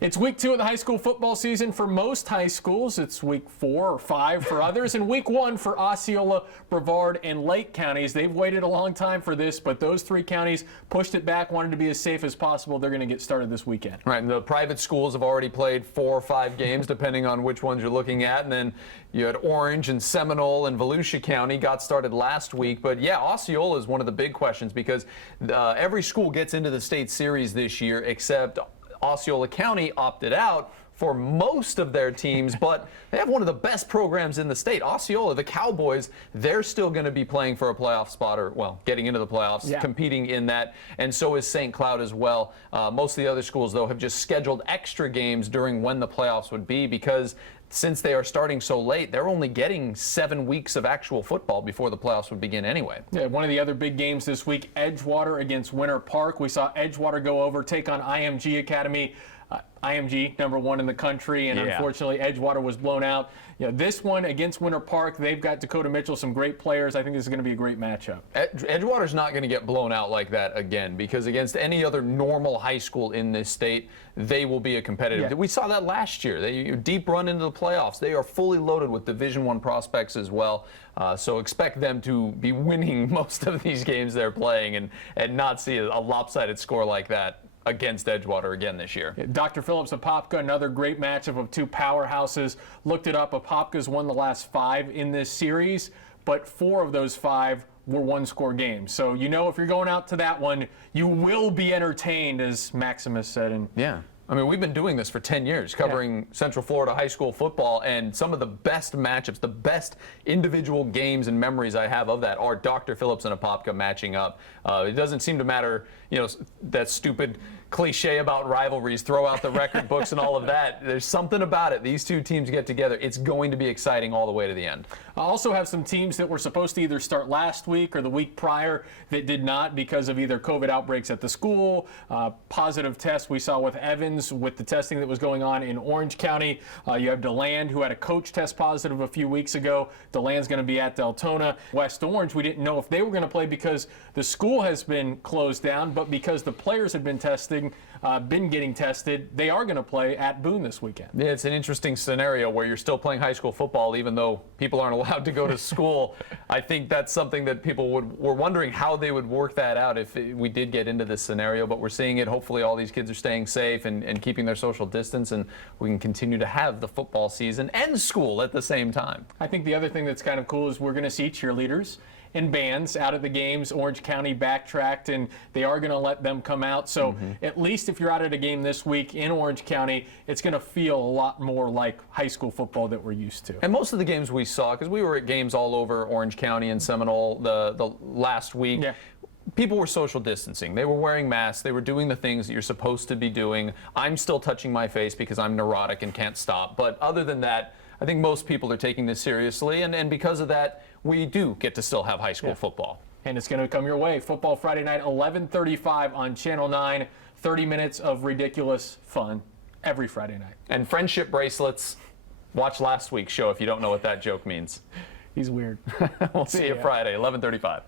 It's week 2 of the high school football season for most high schools. It's week 4 or 5 for others, and week 1 for Osceola, Brevard, and Lake counties. They've waited a long time for this, but those 3 counties pushed it back, wanted to be as safe as possible. They're going to get started this weekend. Right, and the private schools have already played 4 or 5 games, depending on which ones you're looking at. And then you had Orange and Seminole and Volusia County got started last week. But yeah, Osceola is one of the big questions because every school gets into the state series this year except Osceola County opted out for most of their teams, but they have one of the best programs in the state. Osceola, the Cowboys, they're still going to be playing for a playoff spot, or, well, getting into the playoffs, competing in that, and so is St. Cloud as well. Most of the other schools, though, have just scheduled extra games during when the playoffs would be because since they are starting so late, they're only getting 7 weeks of actual football before the playoffs would begin anyway. Yeah, one of the other big games this week, Edgewater against Winter Park. We saw Edgewater go over, take on IMG Academy. IMG, #1 in the country, and unfortunately Edgewater was blown out. This one against Winter Park, they've got Dakota Mitchell, some great players. I think this is going to be a great matchup. Edgewater's not going to get blown out like that again because against any other normal high school in this state, they will be a competitive. We saw that last year. They deep run into the playoffs. They are fully loaded with Division I prospects as well. So expect them to be winning most of these games they're playing and not see a lopsided score like that against Edgewater again this year. Dr. Phillips Apopka, another great matchup of 2 powerhouses. Looked it up. Apopka's won the last 5 in this series, but 4 of those 5 were 1-score games. So if you're going out to that one, you will be entertained, as Maximus said. And yeah. I mean, we've been doing this for 10 years, covering Central Florida high school football, and some of the best matchups, the best individual games and memories I have of that are Dr. Phillips and Apopka matching up. It doesn't seem to matter, that stupid cliche about rivalries, throw out the record books and all of that. There's something about it. These 2 teams get together. It's going to be exciting all the way to the end. I also have some teams that were supposed to either start last week or the week prior that did not because of either COVID outbreaks at the school, positive tests we saw with Evans with the testing that was going on in Orange County. You have DeLand, who had a coach test positive a few weeks ago. DeLand's going to be at Deltona. West Orange, we didn't know if they were going to play because the school has been closed down, but because the players had been getting tested, they are going to play at Boone this weekend. Yeah, it's an interesting scenario where you're still playing high school football even though people aren't allowed to go to school. I think that's something that people were wondering how they would work that out if we did get into this scenario, but we're seeing it. Hopefully all these kids are staying safe and keeping their social distance, and we can continue to have the football season and school at the same time. I think the other thing that's kind of cool is we're going to see cheerleaders and bands out at the games. Orange County backtracked, and they are going to let them come out. So at least if you're out at a game this week in Orange County, it's going to feel a lot more like high school football that we're used to. And most of the games we saw, because we were at games all over Orange County and Seminole the last week, people were social distancing. They were wearing masks. They were doing the things that you're supposed to be doing. I'm still touching my face because I'm neurotic and can't stop. But other than that, I think most people are taking this seriously, and because of that, we do get to still have high school football. And it's going to come your way. Football Friday night, 11:35 on Channel 9. 30 minutes of ridiculous fun every Friday night. And friendship bracelets. Watch last week's show if you don't know what that joke means. He's weird. We'll see you Friday, 11:35.